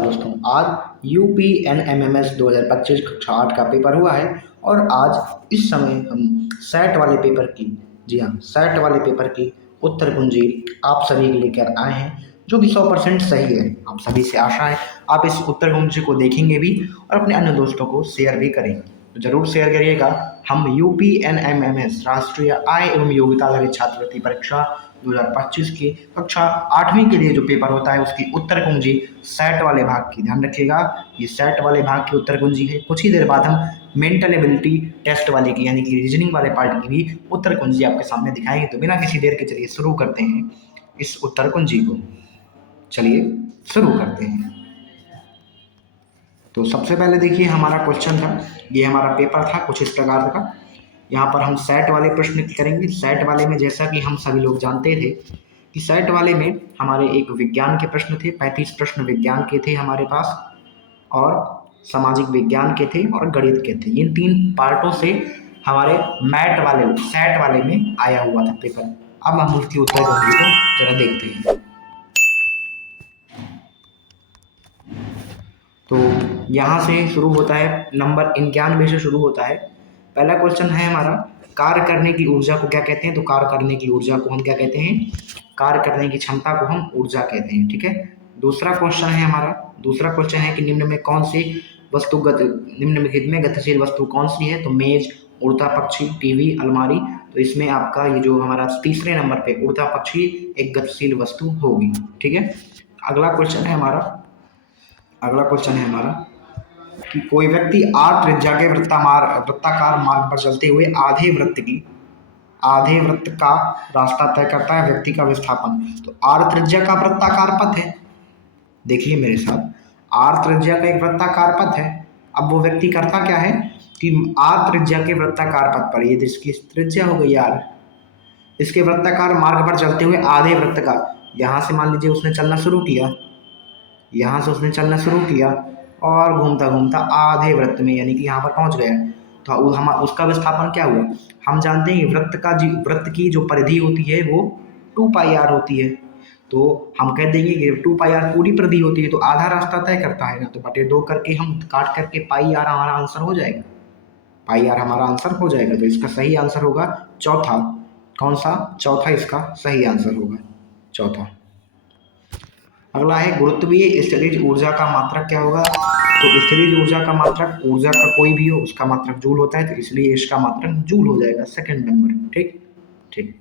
दोस्तों, आज यूपीएनएमएमएस 2025 कक्षा 8 का पेपर हुआ है और आज इस समय हम सेट वाले पेपर की सेट वाले पेपर की उत्तर कुंजी आप सभी के लेकर आए हैं, जो कि 100% सही है। आप सभी से आशा है आप इस उत्तर कुंजी को देखेंगे भी और अपने अन्य दोस्तों को शेयर भी करेंगे, तो जरूर शेयर करिएगा। हम यूपीएनएमएमएस राष्ट्रीय आय एवं योग्यता आधारित छात्रवृत्ति परीक्षा 2025 की कक्षा 8वीं के लिए जो पेपर होता है उसकी उत्तर कुंजी सेट वाले भाग की, ध्यान रखिएगा, ये सेट वाले भाग की उत्तर कुंजी है। कुछ ही देर बाद हम मेंटल एबिलिटी टेस्ट वाले की यानी कि रीजनिंग वाले पार्ट की भी उत्तर कुंजी आपके सामने दिखाएंगे। तो बिना किसी देर के चलिए शुरू करते हैं इस उत्तर कुंजी को। चलिए शुरू करते हैं। तो सबसे पहले देखिए हमारा क्वेश्चन था, ये हमारा पेपर था कुछ इस प्रकार का। यहाँ पर हम सेट वाले प्रश्न करेंगे। सेट वाले में जैसा कि हम सभी लोग जानते थे कि सेट वाले में हमारे एक विज्ञान के प्रश्न थे, 35 प्रश्न विज्ञान के थे हमारे पास, और सामाजिक विज्ञान के थे और गणित के थे। इन 3 पार्टों से हमारे मैट वाले सेट वाले में आया हुआ था पेपर। अब हम उसकी उत्तर कुंजी को जरा देखते हैं। तो यहाँ से शुरू होता है, नंबर 91 से शुरू होता है। पहला क्वेश्चन है हमारा, कार्य करने की ऊर्जा को क्या कहते हैं? तो कार्य करने की ऊर्जा को हम क्या कहते हैं? कार्य करने की क्षमता को हम ऊर्जा कहते हैं, ठीक है। दूसरा क्वेश्चन है हमारा, दूसरा क्वेश्चन है कि निम्न में कौन सी निम्नलिखित में गतिशील वस्तु कौन सी है? तो मेज, उड़ता पक्षी, टीवी, अलमारी। तो इसमें आपका ये जो हमारा तीसरे नंबर पे उड़ता पक्षी एक गतिशील वस्तु होगी, ठीक है। अगला क्वेश्चन है हमारा कि कोई व्यक्ति आर त्रिज्या के वृत्ताकार मार्ग पर चलते हुए आधे वृत्त का रास्ता तय करता है। व्यक्ति का विस्थापन, तो आर त्रिज्या का वृत्ताकार पथ है। देखिए मेरे साथ, आर त्रिज्या का एक वृत्ताकार पथ है। अब वो व्यक्ति करता क्या है कि आर त्रिज्या के वृत्ताकार पथ पर, ये इसकी त्रिज्या हो गई आर, इसके वृत्ताकार मार्ग पर चलते हुए आधे वृत्त का, यहाँ से मान लीजिए उसने चलना शुरू किया और घूमता घूमता आधे वृत्त में यानी कि यहाँ पर पहुंच गया, तो हम उसका विस्थापन क्या हुआ? हम जानते हैं वृत्त की जो परिधि होती है वो 2πr होती है। तो हम कह देंगे कि 2πr पूरी परिधि होती है, तो आधा रास्ता तय करता है ना, तो बटे 2 करके हम काट करके πr हमारा आंसर हो जाएगा। तो इसका सही आंसर होगा चौथा। कौन सा? चौथा इसका सही आंसर होगा, चौथा। अगला है गुरुत्वीय स्थितिज ऊर्जा का मात्रक क्या होगा? तो स्थितिज ऊर्जा का मात्रक, ऊर्जा का कोई भी हो उसका मात्रक जूल होता है, तो इसलिए इसका मात्रक जूल हो जाएगा, सेकंड नंबर, ठीक।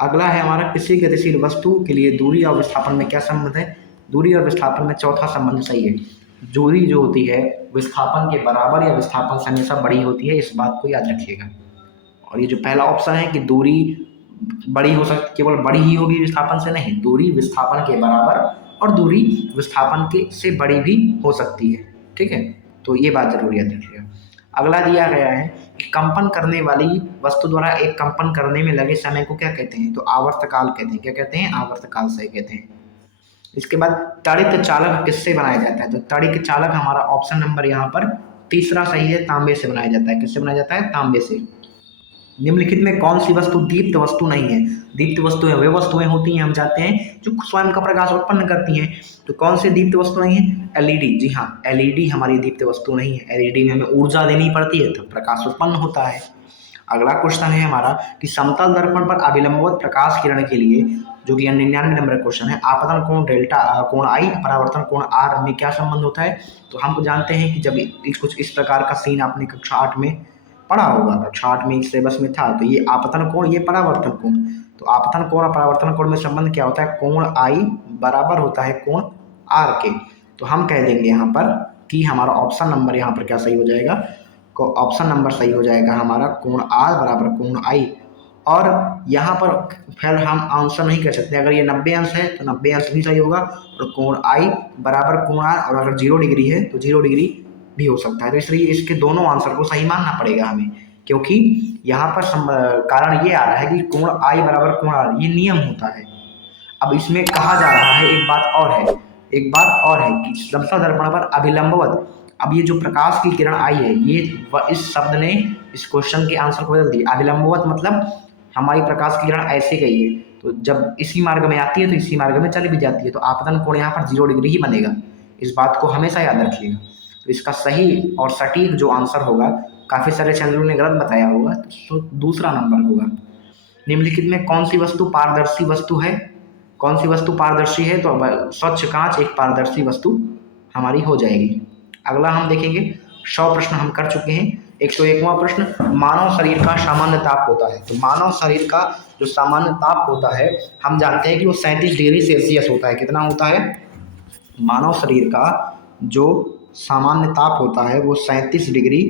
अगला है हमारा, किसी गतिशील वस्तु के लिए दूरी और विस्थापन में क्या संबंध है? दूरी और विस्थापन में चौथा संबंध सही है। दूरी जो होती है विस्थापन के बराबर या विस्थापन से हमेशा बड़ी होती है, इस बात को याद रखिएगा। और ये जो पहला ऑप्शन है कि दूरी बड़ी हो सकती, केवल बड़ी ही होगी विस्थापन से, नहीं, दूरी विस्थापन के बराबर और दूरी विस्थापन के से बड़ी भी हो सकती है, ठीक है। तो ये बात जरूर याद रखिएगा। अगला दिया गया है कि कंपन करने वाली वस्तु द्वारा एक कंपन करने में लगे समय को क्या कहते हैं? तो आवर्तकाल कहते हैं। क्या कहते हैं? आवर्तकाल सही कहते हैं। इसके बाद ताड़ित चालक किससे बनाया जाता है? तो ताड़ित चालक हमारा ऑप्शन नंबर यहाँ पर तीसरा सही है, तांबे से बनाया जाता है। किससे बनाया जाता है? तांबे से। निम्नलिखित में कौन सी वस्तु दीप्त वस्तु नहीं है? दीप्त वस्तुएं वे वस्तुएं होती हैं, हम जानते हैं, जो स्वयं का प्रकाश उत्पन्न करती हैं। तो कौन सी दीप्त वस्तु नहीं है? एलईडी। जी हाँ, एलईडी हमारी दीप्त वस्तु नहीं है। एलईडी में हमें ऊर्जा देनी पड़ती है तो प्रकाश उत्पन्न होता है। अगला क्वेश्चन है हमारा कि समतल दर्पण पर अभिलंबवत प्रकाश किरण के लिए, जो कि 99 नंबर क्वेश्चन है, आपतन कोण डेल्टा कोण आई, परावर्तन कोण आर में क्या संबंध होता है? तो हम जानते हैं कि जब कुछ इस प्रकार का सीन आपने कक्षा 8 में पढ़ा होगा, कक्षा 8 में सिलेबस में था, तो ये आपतन कोण, ये परावर्तन कोण। तो आपतन कोण और परावर्तन कोण में संबंध क्या होता है? कोण आई बराबर होता है कोण आर के। तो हम कह देंगे यहाँ पर कि हमारा ऑप्शन नंबर यहाँ पर क्या सही हो जाएगा? ऑप्शन नंबर सही हो जाएगा हमारा कोण आर बराबर कोण आई। और यहाँ पर फिर हम आंसर नहीं कर सकते, अगर ये 90 अंश है तो 90 अंश भी सही होगा, और कोण आई बराबर कोण आर, और अगर 0 डिग्री है तो 0 डिग्री भी हो सकता है। तो इसलिए इसके दोनों आंसर को सही मानना पड़ेगा हमें, क्योंकि यहाँ पर कारण ये आ रहा है कि कोण आई बराबर कोण आर, ये नियम होता है। अब इसमें कहा जा रहा है एक बात और है कि समतल दर्पण पर अभिलंबवत, अब ये जो प्रकाश की किरण आई है, ये इस शब्द ने इस क्वेश्चन के आंसर को बदल दिया। अभिलंबवत मतलब हमारी प्रकाश की किरण ऐसे गई है, तो जब इसी मार्ग में आती है तो इसी मार्ग में चली भी जाती है, तो आपतन कोण यहाँ पर 0 डिग्री ही बनेगा। इस बात को हमेशा याद रखिएगा। तो इसका सही और सटीक जो आंसर होगा, काफ़ी सारे चैनलों ने गलत बताया होगा, तो दूसरा नंबर होगा। निम्नलिखित में कौन सी वस्तु पारदर्शी वस्तु है? कौन सी वस्तु पारदर्शी है? तो स्वच्छ कांच एक पारदर्शी वस्तु हमारी हो जाएगी। अगला हम देखेंगे, 100 प्रश्न हम कर चुके हैं। 101वां प्रश्न, मानव शरीर का सामान्य ताप होता है। तो मानव शरीर का जो सामान्य ताप होता है, हम जानते हैं कि वो 37 डिग्री सेल्सियस होता है। कितना होता है? मानव शरीर का जो सामान्य ताप होता है वो 37 डिग्री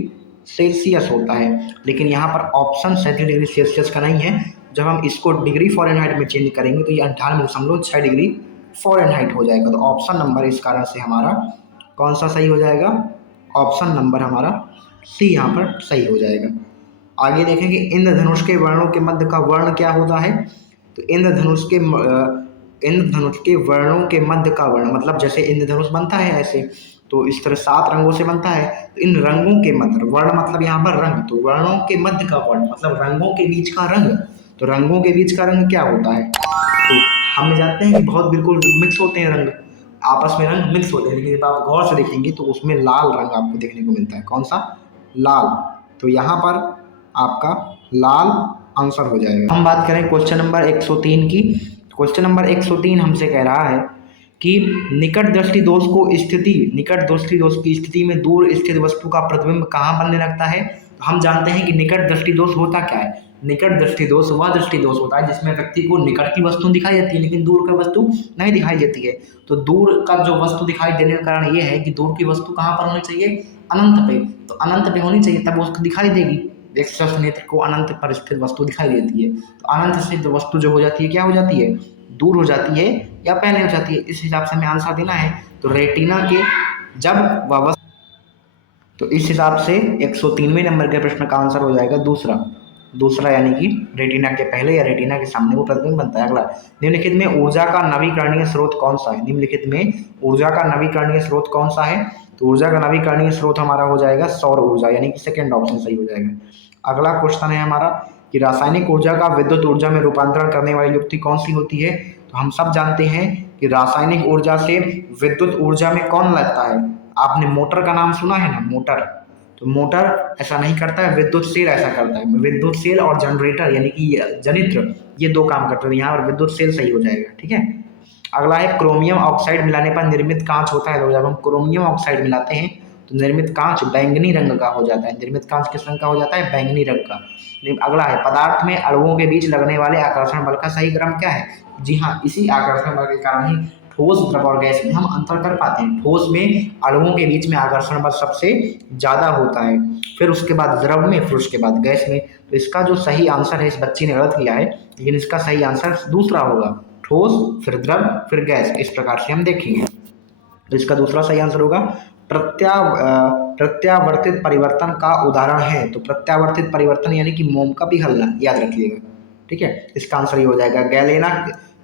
सेल्सियस होता है। लेकिन यहाँ पर ऑप्शन 37 डिग्री सेल्सियस का नहीं है। जब हम इसको डिग्री फ़ारेनहाइट में चेंज करेंगे तो ये 98.6 डिग्री फ़ारेनहाइट हो जाएगा। तो ऑप्शन नंबर इस कारण से हमारा कौन सा सही हो जाएगा? ऑप्शन नंबर हमारा सी यहाँ पर सही हो जाएगा। आगे देखेंगे, इंद्रधनुष के वर्णों के मध्य का वर्ण क्या होता है? तो इंद्रधनुष के वर्णों के मध्य का वर्ण, मतलब जैसे इंद्रधनुष बनता है ऐसे, तो इस तरह 7 रंगों से बनता है। तो इन रंगों के मध्य, वर्ण मतलब यहाँ पर रंग, तो वर्णों के मध्य का वर्ण मतलब रंगों के बीच का रंग। तो रंगों के बीच का रंग क्या होता है? तो हम जानते हैं कि बहुत बिल्कुल मिक्स होते हैं रंग, आपस में रंग मिक्स होते हैं, लेकिन जब आप गौर से देखेंगे तो उसमें लाल रंग आपको देखने को मिलता है। कौन सा? लाल। तो यहाँ पर आपका लाल आंसर हो जाएगा। हम बात करें क्वेश्चन नंबर 103 की। क्वेश्चन नंबर 103 हमसे कह रहा है कि निकट दृष्टि दोष की स्थिति में दूर स्थित वस्तु का प्रतिबिंब कहाँ बनने लगता है? तो हम जानते हैं कि निकट दृष्टि दोष होता क्या है? निकट दृष्टि दोष वह दृष्टि दोष होता है जिसमें व्यक्ति को निकट की वस्तु दिखाई देती है लेकिन दूर की वस्तु नहीं दिखाई देती है। तो दूर का जो वस्तु दिखाई देने का कारण ये है कि दूर की वस्तु कहाँ पर होनी चाहिए? अनंत पे। तो अनंत पे होनी चाहिए तब उसको दिखाई देगी। एक शस्त्र नेत्र को अनंत पर स्थित वस्तु दिखाई देती है। तो अनंत से जो वस्तु जो हो जाती है क्या हो जाती है? दूर हो जाती है या पहले हो जाती है? इस हिसाब से हमें आंसर देना है। तो रेटिना के जब वह, तो इस हिसाब से 103वें नंबर के प्रश्न का आंसर हो जाएगा दूसरा, यानी कि रेटिना के पहले या रेटिना के सामने वो प्रतिबिंब बनता है। अगला, निम्नलिखित में ऊर्जा का नवीकरणीय स्रोत कौन सा है? निम्नलिखित में ऊर्जा का नवीकरणीय स्रोत कौन सा है? तो ऊर्जा का नवीकरणीय स्रोत हमारा हो जाएगा सौर ऊर्जा, यानी कि सेकंड ऑप्शन सही हो जाएगा। अगला क्वेश्चन है हमारा कि रासायनिक ऊर्जा का विद्युत ऊर्जा में रूपांतरण करने वाली युक्ति कौन सी होती है? तो हम सब जानते हैं कि रासायनिक ऊर्जा से विद्युत ऊर्जा में कौन लगता है? आपने मोटर का नाम सुना है ना, मोटर। तो मोटर ऐसा नहीं करता है, विद्युत सेल ऐसा करता है। विद्युत सेल और जनरेटर यानी कि जनित्र, ये दो काम करते हैं। यहाँ पर विद्युत सेल सही हो जाएगा। ठीक है। अगला है, क्रोमियम ऑक्साइड मिलाने पर निर्मित कांच होता है। तो जब हम क्रोमियम ऑक्साइड मिलाते हैं तो निर्मित कांच बैंगनी रंग का हो जाता है। निर्मित कांच किस रंग का हो जाता है? बैंगनी रंग का। अगला है, पदार्थ में अणुओं के बीच लगने वाले आकर्षण बल का सही क्रम क्या है? जी हाँ, इसी आकर्षण बल के कारण ही ठोस, द्रव और गैस में हम अंतर कर पाते हैं। ठोस में अणुओं के बीच में आकर्षण बल सबसे ज़्यादा होता है, फिर उसके बाद द्रव में, फिर उसके बाद गैस में। तो इसका जो सही आंसर है, इस बच्ची ने गलत किया है, लेकिन इसका सही आंसर दूसरा होगा, ठोस फिर द्रव फिर गैस। इस प्रकार से हम देखेंगे। तो इसका दूसरा सही आंसर होगा प्रत्यावर्तित परिवर्तन का उदाहरण है। तो प्रत्यावर्तित परिवर्तन यानी कि मोम का पिघलना, याद रखिएगा। ठीक है, इसका आंसर ये हो जाएगा।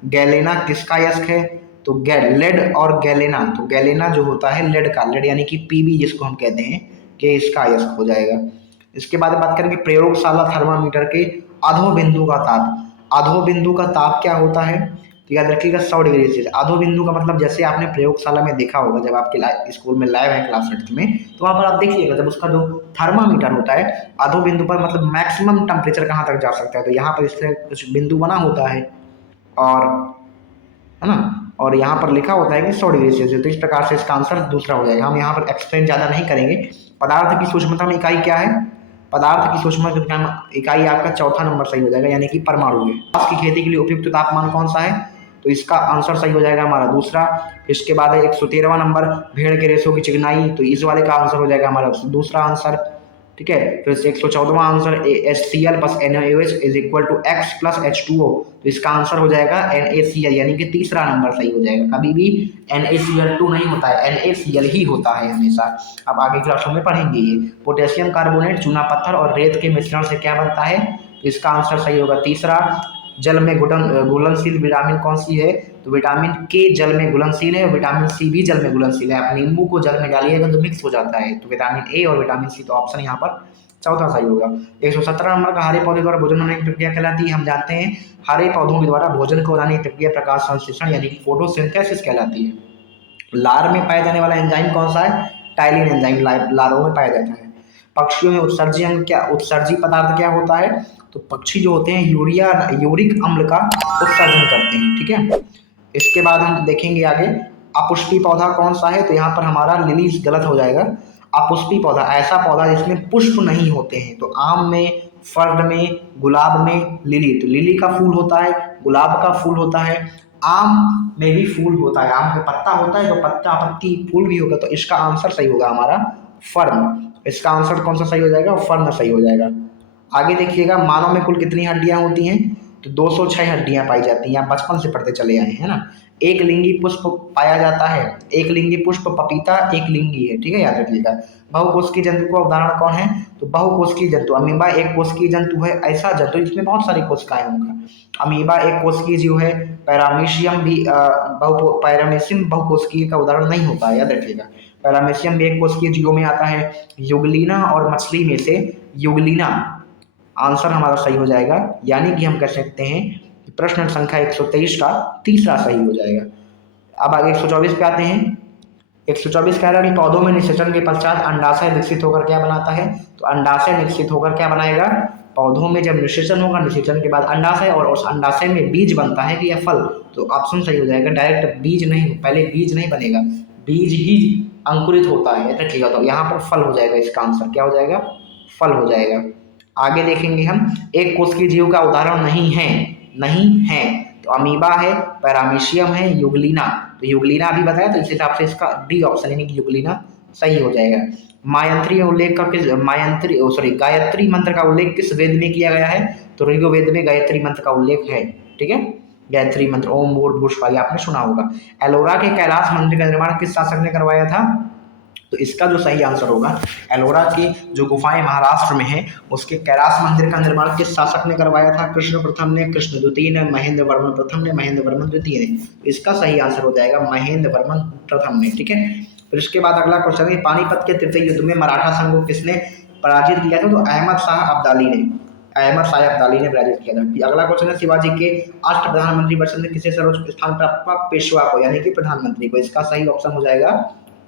गैलेना किसका अयस्क है? तो लेड और गैलेना, तो गैलेना जो होता है लेड का, लेड यानी कि पीबी जिसको हम कहते हैं, कि इसका अयस्क हो जाएगा। इसके बाद बात करेंगे प्रयोगशाला थर्मामीटर के अधो बिंदु का ताप। अधो बिंदु का ताप क्या होता है? तो याद रखिएगा 100 डिग्री सेल्सियस। अधो बिंदु का मतलब जैसे आपने प्रयोगशाला में देखा होगा, जब आपके स्कूल में लैब है क्लास 8 में, तो वहाँ पर आप देखिएगा जब उसका जो थर्मामीटर होता है अधो बिंदु पर, मतलब मैक्सिमम टेम्परेचर कहाँ तक जा सकता है, तो यहाँ पर इसलिए कुछ बिंदु बना होता है और, है ना, और यहाँ पर लिखा होता है कि 100 डिग्री सेल्सियस। तो इस प्रकार से इसका आंसर दूसरा हो जाएगा। हम यहाँ पर एक्सप्लेन ज़्यादा नहीं करेंगे। पदार्थ की सूक्ष्मता में इकाई क्या है? पदार्थ की सूक्ष्मता इकाई आपका चौथा नंबर सही हो जाएगा, यानी कि परमाणु है। कपास की खेती के लिए उपयुक्त तापमान कौन सा है? तो इसका आंसर सही हो जाएगा हमारा दूसरा। इसके बाद है 113वां नंबर, भेड़ के रेशों की चिकनाई। तो इस वाले का आंसर हो जाएगा हमारा दूसरा आंसर। ठीक है, फिर से 114वां answer, HCl plus NaOH is equal to X plus H2O। तो इसका आंसर हो जाएगा NaCl, यानी कि तीसरा नंबर सही हो जाएगा। कभी भी NaCl2 नहीं होता है, NaCl ही होता है हमेशा। अब आगे क्लासों में पढ़ेंगे ये। पोटेशियम कार्बोनेट, चूना पत्थर और रेत के मिश्रण से क्या बनता है? तो इसका आंसर सही होगा तीसरा। जल में घुलनशील विटामिन कौन सी है? तो विटामिन के जल में घुलनशील है और विटामिन सी भी जल में घुलनशील है। आप नींबू को जल में डालिएगा तो मिक्स हो जाता है। तो विटामिन ए और विटामिन सी, तो ऑप्शन यहाँ पर चौथा सही होगा। 117 नंबर का, हरे पौधे द्वारा भोजन बनाने की प्रक्रिया कहलाती है। हम जानते हैं हरे पौधों के द्वारा भोजन को बनाने की प्रक्रिया प्रकाश संश्लेषण यानी कि फोटोसिंथेसिस कहलाती है। लार में पाया जाने वाला एंजाइम कौन सा है? टाइलिन एंजाइम लारों में पाया जाता है। पक्षियों में उत्सर्जी पदार्थ क्या होता है? तो पक्षी जो होते हैं यूरिक अम्ल का उत्सर्जन करते हैं, ठीक है। इसके बाद हम देखेंगे आगे, अपुष्पी पौधा कौन सा है? तो यहाँ पर हमारा लिली गलत हो जाएगा। अपुष्पी पौधा ऐसा पौधा जिसमें पुष्प नहीं होते हैं। तो आम में, फर्द में, गुलाब में लिली, तो लिली का फूल होता है, गुलाब का फूल होता है, आम में भी फूल होता है, आम का पत्ता होता है, तो पत्ता पत्ती फूल भी होगा। तो इसका आंसर सही होगा हमारा फर्न। इसका आंसर कौन सा सही हो जाएगा? फर्न सही हो जाएगा। आगे देखिएगा, मानव में कुल कितनी हड्डियां होती हैं? तो 206 हड्डियां पाई जाती हैं। आप बचपन से पढ़ते चले आए हैं ना। एक लिंगी पुष्प पाया जाता है। एक लिंगी पुष्प पपीता एक लिंगी है, ठीक है, याद रखिएगा। बहुकोशिकीय जंतु का उदाहरण कौन है? तो बहुकोशिकीय जंतु, अमीबा एक कोशिकीय जंतु है, ऐसा जंतु जिसमें बहुत सारी कोशिकाएं होंगी। अमीबा एक कोशिकीय जीव है। पैरामीशियम भी पैरामीशियम बहुकोशिकीय का उदाहरण नहीं होता है, याद रखिएगा। पैरामीशियम भी एक कोशिकीय जीवों में आता है। युगलीना और मछली में से युगलीना आंसर हमारा सही हो जाएगा, यानी कि हम कह सकते हैं कि प्रश्न संख्या 123 का तीसरा सही हो जाएगा। अब आगे 124 पे आते हैं। 124 कह रहा है कि पौधों में निषेचन के पश्चात अंडाशय विकसित होकर क्या बनाता है? तो अंडाशय विकसित होकर क्या बनाएगा? पौधों में जब निषेचन होगा, निषेचन के बाद अंडाशय, और उस अंडाशय में बीज बनता है कि या फल? तो ऑप्शन सही हो जाएगा। डायरेक्ट बीज नहीं, पहले बीज नहीं बनेगा, बीज ही अंकुरित होता है, रखिएगा। तो यहाँ पर फल हो जाएगा, इसका आंसर क्या हो जाएगा? फल हो जाएगा। आगे देखेंगे हम, एक कोशिकीय जीव का उदाहरण नहीं है, नहीं है, तो अमीबा है, पैरामीशियम है, युगलीना। तो युगलीना अभी बताया, तो इस हिसाब से इसका डी ऑप्शन यानी कि युगलीना सही हो जाएगा। मायंत्री उल्लेख का किस गायत्री मंत्र का उल्लेख किस वेद में किया गया है? तो ऋग्वेद में गायत्री मंत्र का उल्लेख है, ठीक है। गायत्री मंत्र ओम भूर्भुवस्वाहा आपने सुना होगा। एलोरा के कैलाश मंदिर का निर्माण किस शासक ने करवाया था? तो इसका जो सही आंसर होगा, एलोरा की जो गुफाएं महाराष्ट्र में है, उसके कैलाश मंदिर का निर्माण किस शासक ने करवाया था? कृष्ण प्रथम ने, कृष्ण द्वितीय ने, महेंद्र वर्मन प्रथम ने, महेंद्र वर्मन द्वितीय ने। इसका सही आंसर हो जाएगा महेंद्र वर्मन प्रथम ने, ठीक है। फिर इसके बाद अगला क्वेश्चन है, पानीपत के तृतीय युद्ध में मराठा संघ को किसने पराजित किया था? तो अहमद शाह अब्दाली ने, अहमद शाह अब्दाली ने पराजित किया था। अगला क्वेश्चन है, शिवाजी के अष्ट प्रधानमंत्री परिषद में किसे सर्वोच्च स्थान प्राप्त हुआ? पेशवा को, यानी कि प्रधानमंत्री को। इसका सही ऑप्शन हो जाएगा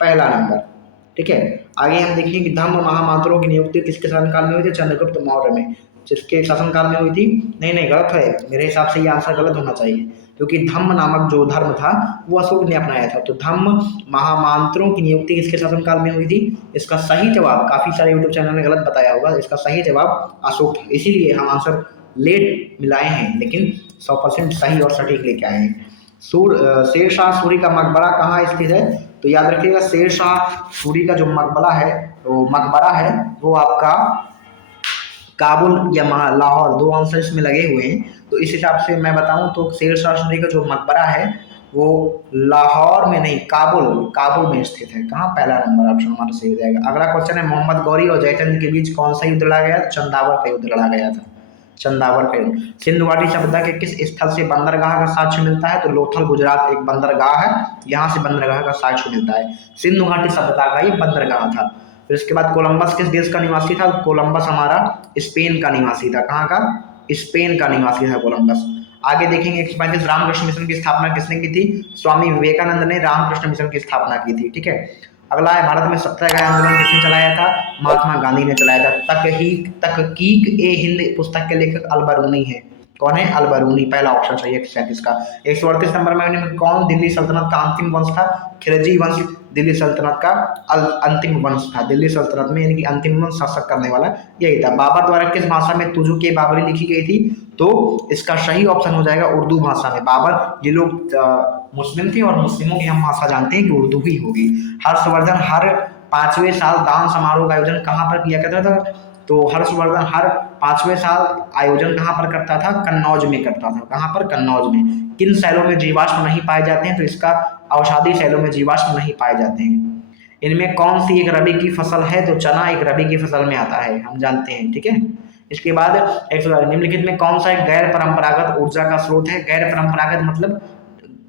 पहला नंबर, ठीक है। आगे हम देखेंगे कि धम्म महामात्रों की नियुक्ति किसके शासनकाल में हुई थी? चंद्रगुप्त मौर्य में। जिसके शासनकाल में हुई थी? नहीं, गलत है, मेरे हिसाब से ये आंसर गलत होना चाहिए, क्योंकि धम्म नामक जो धर्म था वो अशोक ने अपनाया था। तो धम्म महामांत्रों की नियुक्ति किसके शासनकाल में हुई थी? इसका सही जवाब, काफी सारे यूट्यूब चैनल ने गलत बताया होगा, इसका सही जवाब अशोक था। इसीलिए हम आंसर लेट मिलाए हैं, लेकिन 100% सही और सटीक लेके आए हैं। शेरशाह सूरी का मकबरा कहाँ स्थित है? तो याद रखिएगा, शेरशाह सूरी का जो मकबरा है, तो मकबरा है वो आपका काबुल या लाहौर, दो आंसर इसमें लगे हुए हैं। तो इस हिसाब से मैं बताऊं तो शेरशाह सूरी का जो मकबरा है वो लाहौर में नहीं, काबुल में स्थित है। कहाँ? पहला नंबर ऑप्शन हमारा सही हो जाएगा। अगला क्वेश्चन है, मोहम्मद गौरी और जयचंद के बीच कौन सा युद्ध लड़ा गया? चंदावर का युद्ध लड़ा गया था, चंदावर का युद्ध। सिंधु घाटी सभ्यता के किस स्थल से बंदरगाह का साक्ष्य मिलता है? तो लोथल गुजरात एक बंदरगाह है, यहाँ से बंदरगाह का साक्ष्य मिलता है। सिंधु घाटी सभ्यता का ये बंदरगाह था। फिर इसके बाद कोलंबस किस देश का निवासी था? कोलंबस हमारा स्पेन का निवासी था। कहाँ का? स्पेन का निवासी था कोलंबस। आगे देखेंगे 135, रामकृष्ण मिशन की स्थापना किसने की थी? स्वामी विवेकानंद ने रामकृष्ण मिशन की स्थापना की थी, ठीक है। अगला है, भारत में सत्याग्रह आंदोलन किसने चलाया था? महात्मा गांधी ने चलाया था। तहकीक ए हिंद पुस्तक के लेखक अलबरूनी है। कौन है? अलबरूनी, पहला ऑप्शन सही है 137 का। 138 नंबर में कौन दिल्ली सल्तनत का अंतिम वंश था? खिलजी वंश दिल्ली सल्तनत का अंतिम वंश था। दिल्ली सल्तनत में यानी कि अंतिम वंश शासक करने वाला यही था। बाबर द्वारा किस भाषा में तुजुक ए बाबरी लिखी गई थी? तो इसका सही ऑप्शन हो जाएगा उर्दू भाषा में। बाबर, ये लोग मुस्लिम थे और मुस्लिमों की हम भाषा जानते हैं कि उर्दू ही होगी। हर्षवर्धन हर 5वें साल दान समारोह का आयोजन कहाँ पर किया करता था? तो हर्षवर्धन हर 5वें साल आयोजन कहाँ पर करता था? कन्नौज में करता था। कहाँ पर? कन्नौज में। किन शैलों में जीवाश्म नहीं पाए जाते हैं? तो इसका औषधि शैलों में जीवाश्म नहीं पाए जाते हैं। इनमें कौन सी एक रबी की फसल है? तो चना एक रबी की फसल में आता है, हम जानते हैं, ठीक है। इसके बाद निम्नलिखित में कौन सा एक गैर परंपरागत ऊर्जा का स्रोत है? गैर परंपरागत मतलब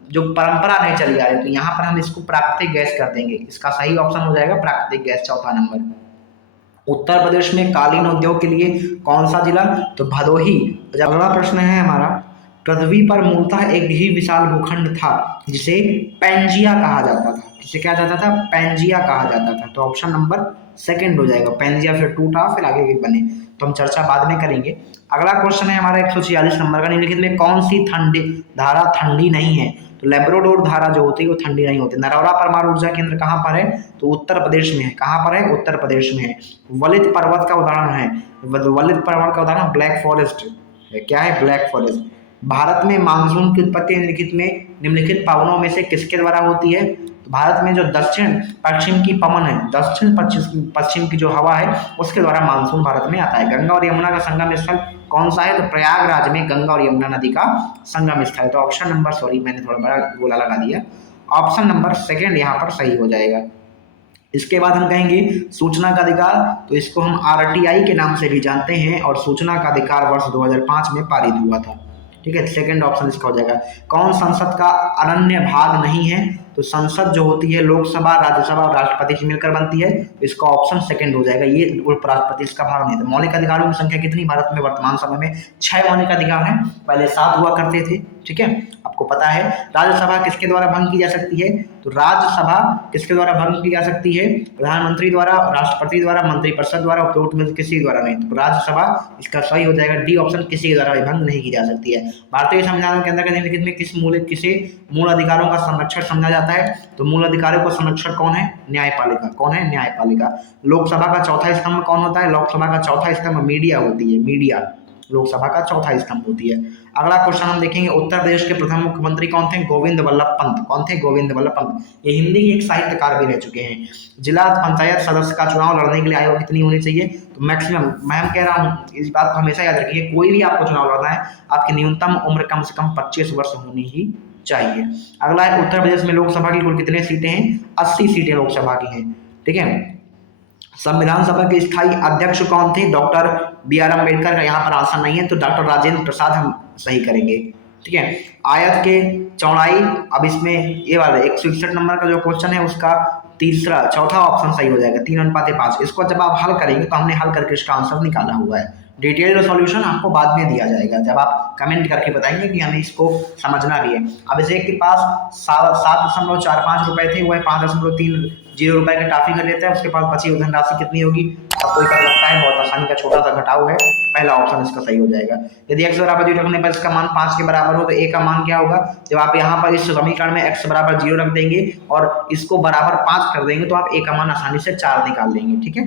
जो परंपरा नहीं चली आ रही, तो यहाँ पर हम इसको प्राकृतिक गैस कर देंगे। इसका सही ऑप्शन हो जाएगा प्राकृतिक गैस, चौथा नंबर। उत्तर प्रदेश में कालीन उद्योग के लिए कौन सा जिला? तो भदोही। अगला प्रश्न है हमारा, पृथ्वी पर मूलतः एक ही विशाल भूखंड था जिसे पैंजिया कहा जाता था। जिसे क्या जाता था? पैंजिया कहा जाता था। तो ऑप्शन नंबर सेकंड हो जाएगा। पैंजिया फिर टूटा, फिर आगे के बने, तो हम चर्चा बाद में करेंगे। अगला क्वेश्चन है हमारा 146 नंबर का, निम्नलिखित में कौन सी ठंडी धारा ठंडी नहीं है? तो लेब्राडोर धारा जो होती है वो ठंडी नहीं होती। नरौरा परमाणु ऊर्जा केंद्र कहाँ पर है? तो उत्तर प्रदेश में है। कहाँ पर है? उत्तर प्रदेश में है। वलित पर्वत का उदाहरण है, वलित पर्वत का उदाहरण ब्लैक फॉरेस्ट है। क्या है? Black forest. भारत में मानसून की उत्पत्ति निम्नलिखित पवनों में से किसके द्वारा होती है? तो भारत में जो दक्षिण पश्चिम की पवन है, दक्षिण पश्चिम की जो हवा है, उसके द्वारा मानसून भारत में आता है। गंगा और यमुना का संगम स्थल कौन सा है? तो प्रयागराज में गंगा और यमुना नदी का संगम स्थल है। तो ऑप्शन नंबर, सॉरी मैंने थोड़ा बड़ा गोला लगा दिया, ऑप्शन नंबर सेकंड यहाँ पर सही हो जाएगा। इसके बाद हम कहेंगे सूचना का अधिकार, तो इसको हम आरटीआई के नाम से भी जानते हैं, और सूचना का अधिकार वर्ष 2005 में पारित हुआ था। ठीक है, सेकंड ऑप्शन इसका हो जाएगा। कौन संसद का अनन्य भाग नहीं है? तो संसद जो होती है लोकसभा, राज्यसभा और राष्ट्रपति से मिलकर बनती है, इसका ऑप्शन सेकंड हो जाएगा। ये उपराष्ट्रपति इसका भाग नहीं था। मौलिक अधिकारों की संख्या कितनी भारत में वर्तमान समय में? 6 मौलिक अधिकार हैं, पहले 7 हुआ करते थे। ठीक है, आपको पता है। राज्यसभा किसके द्वारा भंग की जा सकती है? तो राज्यसभा किसके द्वारा भंग की जा सकती है? प्रधानमंत्री द्वारा, राष्ट्रपति द्वारा, मंत्रिपरिषद द्वारा, उपरोक्त में किसी द्वारा नहीं। तो राज्यसभा इसका सही हो जाएगा, डी ऑप्शन, किसी के द्वारा भंग नहीं की जा सकती है। भारतीय संविधान के अंदर निम्नलिखित में किसे मूल अधिकारों का संरक्षण समझा जाता है? तो मूल अधिकारों का संरक्षण कौन है? न्यायपालिका। कौन है? न्यायपालिका। लोकसभा का चौथा स्तंभ कौन होता है? लोकसभा का चौथा स्तंभ मीडिया होती है। मीडिया लोकसभा का चौथा स्तंभ होती है। अगला क्वेश्चन हम देखेंगे, उत्तर प्रदेश के प्रथम मुख्यमंत्री कौन थे? गोविंद वल्लभ पंत। कौन थे? गोविंद वल्लभ पंत। ये हिंदी के एक साहित्यकार भी रह चुके हैं। जिला पंचायत सदस्य का चुनाव लड़ने के लिए आयु कितनी होनी चाहिए? तो मैक्सिमम, मैं कह रहा हूँ इस बात को हमेशा याद रखिए, कोई भी आपको चुनाव लड़ना है, आपकी न्यूनतम उम्र कम से कम 25 वर्ष होनी ही चाहिए। अगला है, उत्तर प्रदेश में लोकसभा की कुल कितने सीटें हैं? 80 सीटें लोकसभा की हैं। ठीक है, संविधान सभा के स्थायी अध्यक्ष कौन थे? Doctor B R Ambedkar. का यहाँ पर आंसर नहीं है, तो डॉक्टर राजेंद्र प्रसाद हम सही करेंगे। ठीक है, आयत के चौड़ाई, अब इसमें ये वाला 161 नंबर का जो क्वेश्चन है उसका चौथा ऑप्शन सही हो जाएगा, 3:5। इसको जब आप हल करेंगे तो हमने हल करके इसका आंसर निकाला हुआ है। डिटेल्ड सॉल्यूशन आपको बाद में दिया जाएगा, जब आप कमेंट करके बताएंगे कि हमें इसको समझना भी है। अभिषेक के पास 7.45 रुपए थे, वह 5.30 रुपए का टाफी कर लेता है, उसके पास बची धनराशि कितनी होगी? अब कोई कर सकता है, बहुत आसानी का छोटा सा घटाव है, पहला ऑप्शन इसका सही हो जाएगा। यदि x बराबर 0 रखने पर इसका मान 5 के बराबर हो तो a का मान क्या होगा? जब आप यहाँ पर इस समीकरण में x बराबर 0 रख देंगे और इसको बराबर 5 कर देंगे तो आप a का मान आसानी से 4 निकाल लेंगे। ठीक है,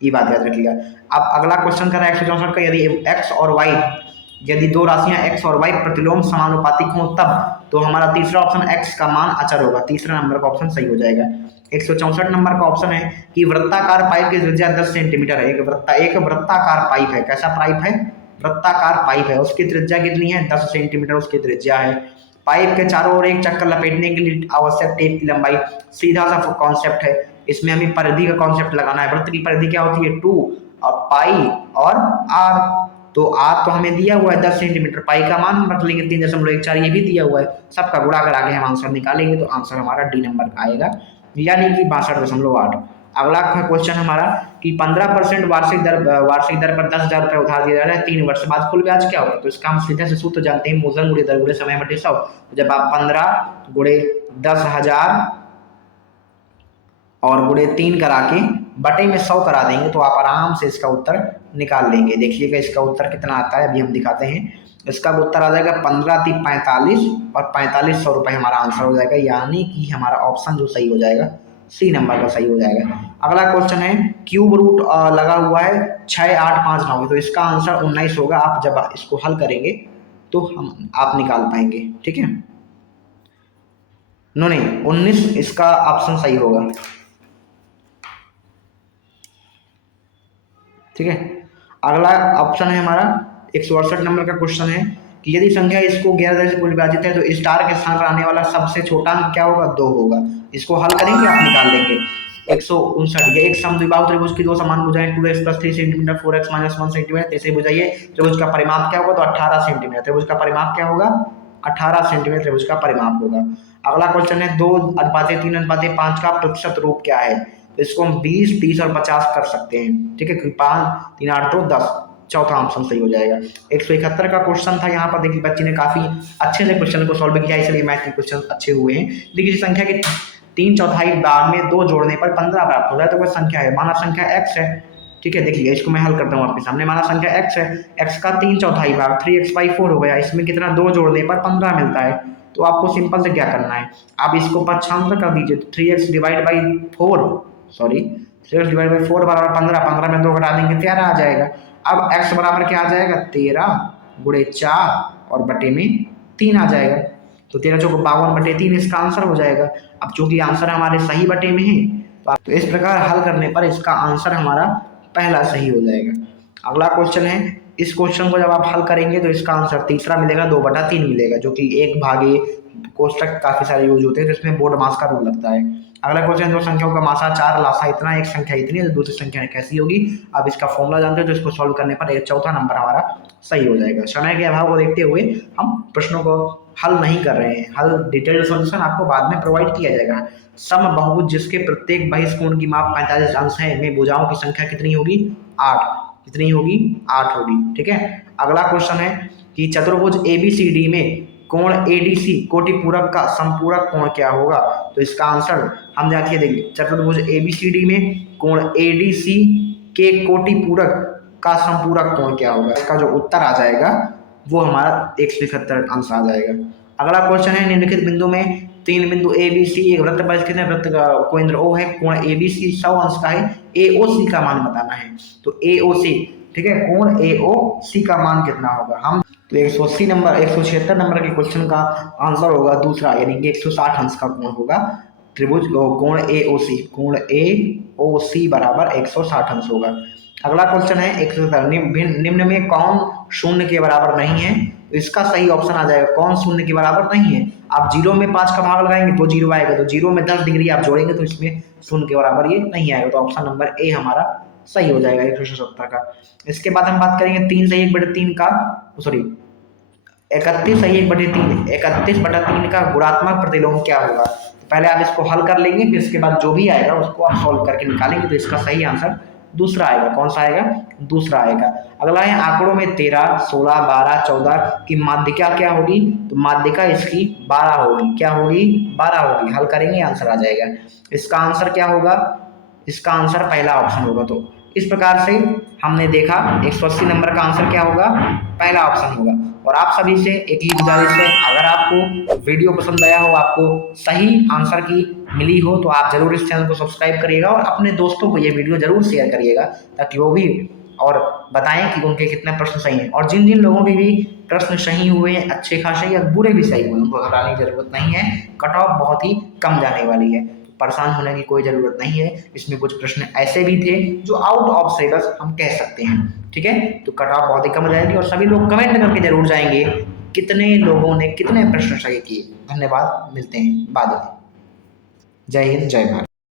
ये बात याद रखिएगा। अब अगला क्वेश्चन कर रहा है 164 का, यदि x और y, यदि दो राशियां x और y प्रतिलोम समानुपातिक हों तब, तो हमारा तीसरा ऑप्शन x का मान अचर होगा, तीसरा नंबर का ऑप्शन सही हो जाएगा। 164 नंबर का ऑप्शन है कि वृत्ताकार पाइप की त्रिज्या 10 सेंटीमीटर है। एक वृत्ताकार पाइप है, कैसा पाइप है? वृत्ताकार पाइप है, उसकी त्रिज्या कितनी है? 10 सेंटीमीटर उसकी त्रिज्या है। पाइप के चारों ओर एक चक्कर लपेटने के लिए आवश्यक टेप की लंबाई, सीधा सा कॉन्सेप्ट है, इसमें हमें परिधि का कॉन्सेप्ट लगाना है। वृत्त की परिधि क्या होती है? 2 और पाई और आर, तो आर तो हमें दिया हुआ है 10 सेंटीमीटर, पाई का मान हम रख लेंगे 3.14, ये भी दिया हुआ है, सबका गुणा कर आगे हम आंसर निकालेंगे, तो आंसर हमारा डी नंबर का आएगा, यानी कि 62.8। अगला क्वेश्चन हमारा कि 15% वार्षिक दर पर 10,000 रुपये उधार दिया जा रहा है, 3 वर्ष बाद कुल ब्याज क्या होगा? तो इसका हम सीधे से सूत्र जानते हैं, मूलधन गुणे दर गुणे समय बटे 100। जब आप 15 गुणे 10,000 और गुणे 3 करा के बटे में 100 करा देंगे तो आप आराम से इसका उत्तर निकाल लेंगे। देखिएगा इसका उत्तर कितना आता है, अभी हम दिखाते हैं। इसका उत्तर आ जाएगा 15×3 = 45 और 4500 रुपये हमारा आंसर हो जाएगा, यानी कि हमारा ऑप्शन जो सही हो जाएगा सी नंबर का सही हो जाएगा। अगला क्वेश्चन है, क्यूब रूट लगा हुआ है 6, 8, 5, 9, तो इसका आंसर 19 होगा। आप जब इसको हल करेंगे तो आप निकाल पाएंगे। ठीक है, नहीं 19 इसका ऑप्शन सही होगा। ठीक है, अगला ऑप्शन है हमारा 168 नंबर का क्वेश्चन है कि यदि संख्या इसको 11 से विभाजित है तो स्टार के स्थान पर आने वाला सबसे छोटा अंक क्या होगा? 2 होगा। इसको हल करेंगे, आप निकाल लेंगे। 159, एक समद्विबाहु त्रिभुज की दो समान भुजाएं 2x + 3 सेंटीमीटर 4x - 1 सेंटीमीटर, तीसरी भुजा ये त्रिभुज का परिमाप क्या होगा? तो 18 सेंटीमीटर। त्रिभुज का परिमाप क्या होगा? 18 सेंटीमीटर त्रिभुज का परिमाप होगा। अगला क्वेश्चन है 2:3:5 का प्रतिशत रूप क्या है? तो इसको हम 20, 30 और 50 कर सकते हैं। ठीक है, 5, 3, 8, 2, 10, चौथा ऑप्शन सही हो जाएगा। 171 का क्वेश्चन था, यहाँ पर देखिए बच्चे ने काफ़ी अच्छे से क्वेश्चन को सॉल्व किया, इसलिए मैथ के क्वेश्चन अच्छे हुए हैं। देखिए संख्या के 3/4 भाग में 2 जोड़ने पर 15 प्राप्त हो जाए तो वह संख्या है, माना संख्या x है। ठीक है, देखिए इसको मैं हल करता हूँ आपके सामने। माना संख्या x है, x का 3/4 भाग 3x/4 हो गया, इसमें कितना 2 जोड़ने पर 15 मिलता है। तो आपको सिंपल से क्या करना है, आप इसको पक्षांतर कर दीजिए। 3x divide by 4 sorry 3x divide by 4 बराबर 15, 15 में 2 घटा देंगे 13 आ जाएगा। अब x बराबर क्या आ जाएगा, 13 गुणे 4 और बटे में 3 आ जाएगा। तो 13 चौको 52/3 इसका आंसर हो जाएगा। अब चूंकि आंसर हमारे सही बटे में है, तो इस प्रकार हल करने पर इसका आंसर हमारा पहला सही हो जाएगा। अगला क्वेश्चन है, इस क्वेश्चन को जब आप हल करेंगे तो इसका आंसर तीसरा मिलेगा, 2/3 मिलेगा, जो कि 1 कोष्टक काफी सारे यूज होते हैं, तो इसमें बोर्ड मास का रूल लगता है। अगला क्वेश्चन, दो संख्याओं का मासा 4, लासा इतना, एक संख्या इतनी है, तो दूसरी संख्या कैसी होगी। अब इसका फॉर्मूला जानते हो, तो इसको सॉल्व करने पर चौथा नंबर हमारा सही हो जाएगा। समय के अभाव को देखते हुए हम प्रश्नों को हल नहीं कर रहे हैं, हल डिटेल सॉल्यूशन आपको बाद में प्रोवाइड किया जाएगा। सम बहुभुज जिसके प्रत्येक बहिष्कोण की माप 45 अंश है में भुजाओं की संख्या कितनी होगी, 8। कितनी होगी, 8 होगी। ठीक है, अगला क्वेश्चन है कि चतुर्भुज ABCD में कोण ADC कोटि पूरक का समपूरक कोण क्या होगा। तो इसका आंसर हम देखिए, देखिए चतुर्भुज ABCD में कोण ADC के कोटि पूरक का समपूरक कोण क्या होगा। इसका जो उत्तर आ जाएगा वो हमारा 171 अंश आ जाएगा। अगला क्वेश्चन है, निम्नलिखित बिंदु में 3 बिंदु ABC एक वृत्त पर स्थित है, वृत्त का केंद्र O है, कोण ABC 100 अंश का है, AOC का मान बताना है। तो AOC, ठीक है, कोण AOC का मान कितना होगा। हम तो 180 नंबर 176 नंबर के क्वेश्चन का आंसर होगा दूसरा, यानी कि 160 अंश का कोण होगा त्रिभुज कोण AOC, कोण AOC बराबर 160 अंश होगा। अगला क्वेश्चन है 177, निम्न में कौन शून्य के बराबर नहीं है। तो इसका सही ऑप्शन आ जाएगा कौन शून्य के बराबर नहीं है। आप 0 में 5 का भाग लगाएंगे तो 0 आएगा, तो 0 में 10 डिग्री आप जोड़ेंगे तो इसमें शून्य के बराबर ये नहीं आएगा। तो ऑप्शन नंबर ए हमारा सही हो जाएगा 177 का। इसके बाद हम बात करेंगे 3 से 1/3 का, सॉरी 31 से 1/3, 31/3 का गुणात्मक प्रतिलोम क्या होगा। तो पहले आप इसको हल कर लेंगे, फिर इसके बाद जो भी आएगा उसको आप सॉल्व करके निकालेंगे, तो इसका सही आंसर दूसरा आएगा। कौन सा आएगा, दूसरा आएगा। अगला है आंकड़ों में 13, 16, 12, 14 की माध्यिका क्या होगी। तो माध्यिका इसकी 12 होगी। क्या होगी, 12 होगी। हल करेंगे आंसर आ जाएगा। इसका आंसर क्या होगा, इसका आंसर पहला ऑप्शन होगा। तो इस प्रकार से हमने देखा 180 नंबर का आंसर क्या होगा, पहला ऑप्शन होगा। और आप सभी से एक ही गुजारिश है, अगर आपको वीडियो पसंद आया हो, आपको सही आंसर की मिली हो, तो आप जरूर इस चैनल को सब्सक्राइब करिएगा और अपने दोस्तों को ये वीडियो जरूर शेयर करिएगा, ताकि वो भी और बताएं कि उनके कितने प्रश्न सही हैं। और जिन जिन लोगों के भी प्रश्न सही हुए हैं, अच्छे खासे या बुरे भी सही हुए, उनको घबराने की जरूरत नहीं है। कट ऑफ बहुत ही कम जाने वाली है, परेशान होने की कोई ज़रूरत नहीं है। इसमें कुछ प्रश्न ऐसे भी थे जो आउट ऑफ सिलेबस हम कह सकते हैं। ठीक है, तो कट ऑफ बहुत ही कम हो जाएगी। और सभी लोग कमेंट करके जरूर जाएंगे कितने लोगों ने कितने प्रश्न सही किए। धन्यवाद, मिलते हैं बाद में। जय हिंद, जय भारत।